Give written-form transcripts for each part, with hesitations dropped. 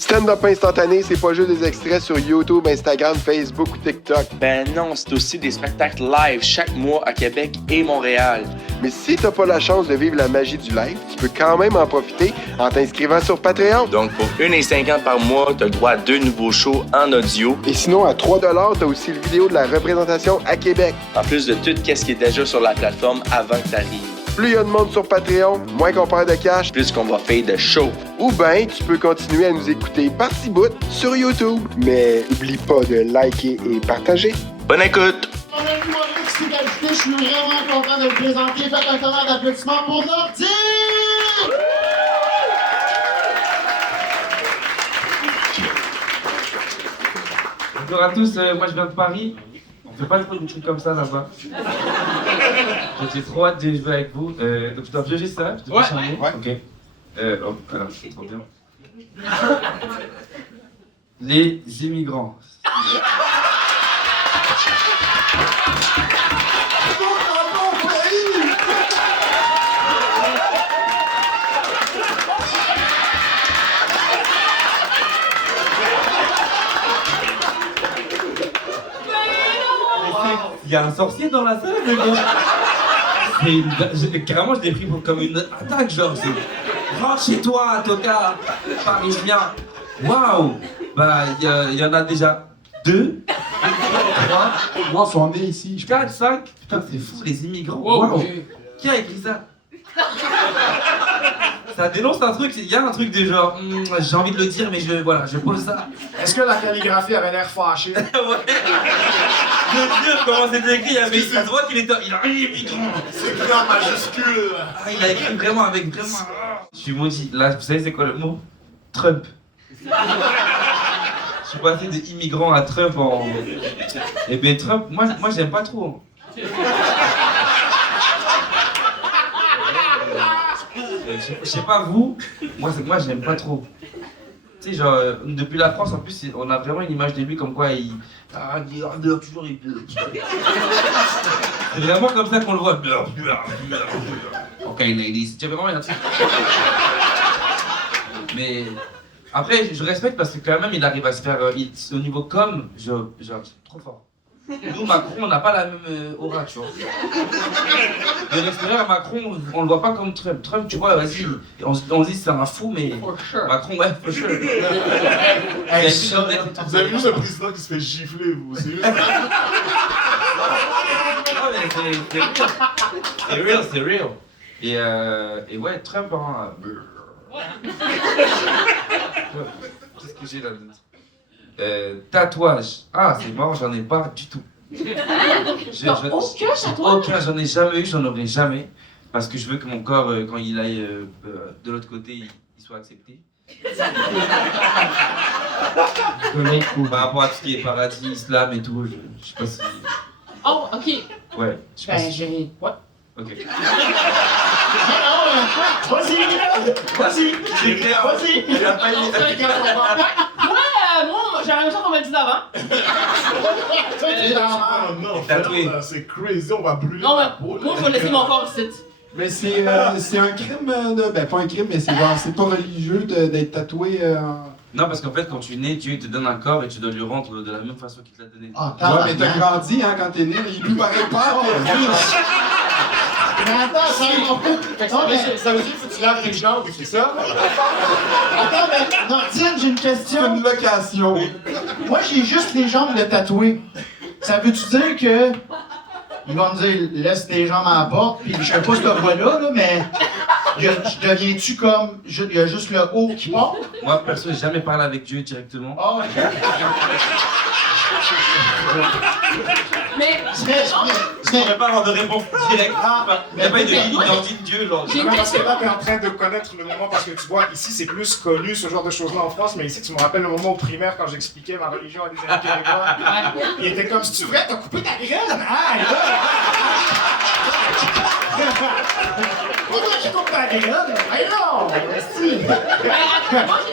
Stand-up instantané, c'est pas juste des extraits sur YouTube, Instagram, Facebook ou TikTok. Ben non, c'est aussi des spectacles live chaque mois à Québec et Montréal. Mais si t'as pas la chance de vivre la magie du live, tu peux quand même en profiter en t'inscrivant sur Patreon. Donc pour 1,50$ par mois, t'as le droit à 2 nouveaux shows en audio. Et sinon, à 3$, t'as aussi le vidéo de la représentation à Québec. En plus de tout ce qui est déjà sur la plateforme avant que t'arrives. Plus il y a de monde sur Patreon, moins qu'on perd de cash, Plus qu'on va faire de shows. ou ben tu peux continuer à nous écouter par-ci bout sur YouTube. Mais oublie pas de liker et partager. Bonne écoute! On a vu mon Steve Ajouté, je suis vraiment content de le présenter. Faites un tonnerre d'applaudissements pour Nordi! Bonjour à tous, moi je viens de Paris. On fait pas trop de trucs comme ça là-bas. Donc j'ai trop hâte de jouer avec vous. Donc je dois piocher ça, je dois piocher un mot. Ok. Oh, alors, c'est trop bien. Les immigrants. Il y a un sorcier dans la salle, le gars. Carrément, je l'ai pris comme une attaque, genre. Rentre chez toi, tocard, parisien. Waouh! Bah, il y en a déjà 2, 3, Non, ils sont nés ici. 4, 5. Putain, c'est fou, les immigrants. Wow. Waouh! Qui a écrit ça? Ça dénonce un truc, il y a un truc de genre, j'ai envie de le dire, mais je pose ça. Est-ce que la calligraphie avait l'air fâchée? Ouais. De dire comment c'était écrit, ça se voit qu'il est. Il a immigrant. C'est écrit en majuscule. Ah, il a écrit vraiment avec vraiment. Je suis maudit. Là, vous savez c'est quoi le mot? Trump. Je suis passé de immigrant à Trump en. Eh ben Trump, moi j'aime pas trop. Je sais pas vous, moi j'aime pas trop. Tu sais, genre, depuis la France, en plus, on a vraiment une image de lui comme quoi il a toujours. C'est vraiment comme ça qu'on le voit. Ok, ladies, c'est vraiment un truc. Mais après, je respecte parce que quand même, il arrive à se faire. Au niveau com, genre, trop fort. Nous, Macron, on n'a pas la même aura, tu vois. De l'extérieur, Macron, on le voit pas comme Trump. Trump, tu vois, vas-y, on se dit c'est un fou, mais Macron, ouais, for sure. Vous avez vu le président qui se fait gifler, vous aussi? C'est real. Et ouais, Trump, hein. Qu'est-ce que j'ai là-dedans? Tatouage. Ah, c'est marrant, j'en ai pas du tout. Aucun tatouage? Aucun, j'en ai jamais eu, j'en aurai jamais. Parce que je veux que mon corps, quand il aille de l'autre côté, il soit accepté. Par rapport à tout ce qui est paradis, islam et tout, je sais pas si. Oh, ok. Ouais, je sais pas si. j'ai. Ouais. Ok. Vas-y! Moi, j'ai l'impression qu'on m'a dit d'avant. Ah non, Tatoué. c'est crazy, on va brûler Non, mais ta peau. moi, je vais laisser mon corps ici. Mais c'est un crime ben pas un crime, mais c'est pas religieux d'être tatoué Non, parce qu'en fait, quand tu nais, Dieu te donne un corps et tu dois lui rendre de la même façon qu'il te l'a donné. Ah, Ouais, mais t'as grandi hein, quand t'es né, il est plus pareil pas. Mais attends, ça veut dire que tu laves tes jambes, c'est ça? Attends, mais Nordine, j'ai une C'est question. une location. Moi, j'ai juste les jambes de tatouées. Ça veut-tu dire que ils vont me dire laisse tes jambes à la porte, puis je sais pas ce voix-là, mais deviens-tu comme il y a juste le haut qui part? Moi, perso, j'ai jamais parlé avec Dieu directement. Ah, ok. Mais. Je pourrais pas avoir de réponse directe. Il n'y a pas une identité de Dieu, genre. J'ai une Parce que question. là, t'es en train de connaître le moment, parce que tu vois, ici, c'est plus connu, ce genre de choses-là en France, mais ici, tu me rappelles le moment au primaire, quand j'expliquais ma religion à des amis québécois. Il était comme, si tu vrai, t'as coupé ta graine? Ah, là! Pourquoi tu coupes ta graine? Ah non! Si.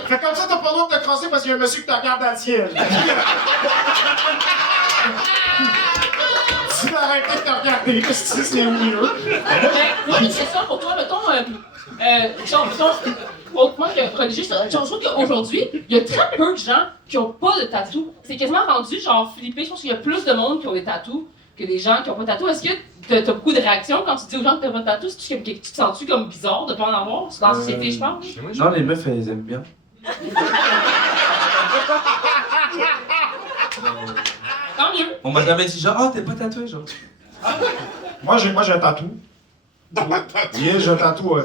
Fait comme ça, t'as pas le droit de te crasser parce qu'il y a un monsieur qui te regarde dans le ciel. Tu vas arrêter de te regarder, parce que c'est weird. Moi, j'ai une question pour toi. Mettons, Autrement que religieux, je trouve qu'aujourd'hui, il y a très peu de gens qui ont pas de tatou. C'est quasiment rendu genre flippé. Je pense qu'il y a plus de monde qui ont des tatous que des gens qui ont pas de tatou. Est-ce que t'as beaucoup de réactions quand tu dis aux gens que t'as pas de tatou? Tu te sens-tu comme bizarre de pas en avoir? C'est dans la société, je pense. Non, les meufs, elles aiment bien. Tant mieux. On m'a jamais dit genre, oh, t'es pas tatoué, genre. Moi, j'ai un tatou. Yeah, j'ai un tatou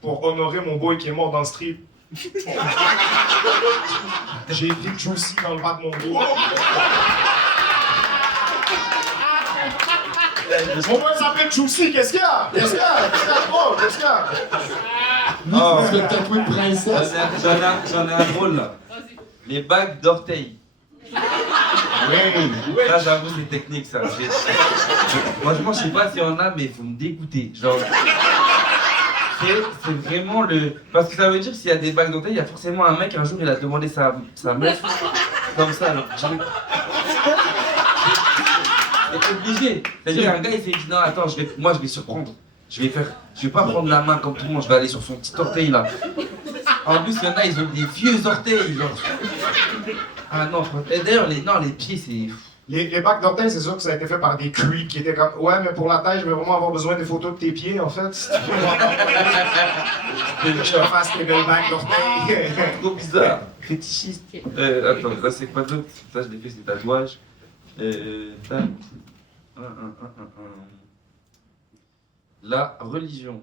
pour honorer mon boy qui est mort dans le street. J'ai écrit Juicy dans le bas de mon dos. Mon boy s'appelle Juicy, qu'est-ce qu'il y a? Qu'est-ce qu'il y a? Qu'est-ce qu'il y a? Lui, il se fait tatouer de princesse. J'en ai un drôle là. Les bagues d'orteil. Oui. Là, j'avoue, c'est technique ça. Franchement, je sais pas s'il y en a, mais il faut me dégoûter. Genre. C'est vraiment le. Parce que ça veut dire s'il y a des bagues d'orteil, il y a forcément un mec, un jour, il a demandé sa meuf. Comme ça, là. C'est obligé. C'est-à-dire, un gars, il s'est dit non, attends, moi, je vais surprendre. Je vais pas prendre la main comme tout le monde, je vais aller sur son petit orteil là. En plus, il y en a, ils ont des vieux orteils, genre. Ah non, et d'ailleurs, les pieds, c'est. Les bacs d'orteil, c'est sûr que ça a été fait par des creeps qui étaient comme ouais, mais pour la taille, je vais vraiment avoir besoin des photos de tes pieds en fait. Si tu veux que je te fasse tes belles bacs d'orteil. Trop bizarre. Fétichiste. Attends, ça c'est quoi d'autre? Ça, je l'ai fait, c'est tatouage. Tac. La religion.